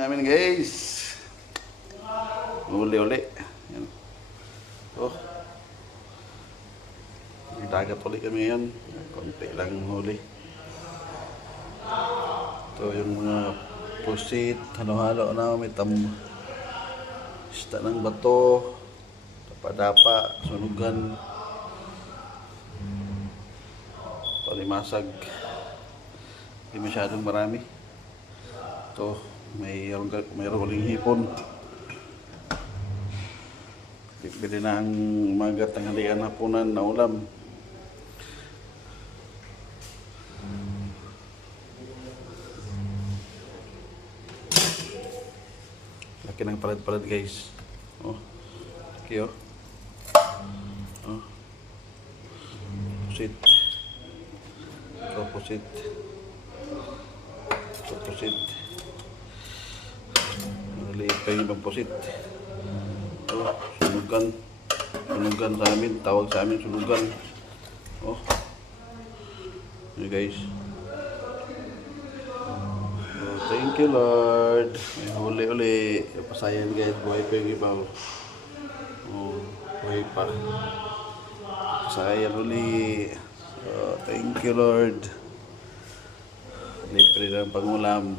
Namin guys. Uli-uli. Yan. Oh. Dagat uli kami ngayon. Konti lang huli. Ito yung mga pusit. Halo-halo na. May isda ng bato. Dapa-dapa. Sunugan. Palimasag. Hindi masyadong marami. Ito. Mayroong uling hipon. Bili na ang umaga, tanghalian, hapunan na ulam. Laki ng palad-palad guys. Oh. Laki oh. Oh. Pusit. Ito pusit. Ito pusit. Maliit pa yung ibang pusit. Oh, sunugan. Sunugan sa amin. Tawag sa amin sunugan. Oh. Yun guys. Oh, thank you Lord. May huli-uli. Pasayan guys. Buhay pa yung ibaw. Oh, buhay pa. Pasayan uli. Oh, thank you Lord. Libre ng pangulam.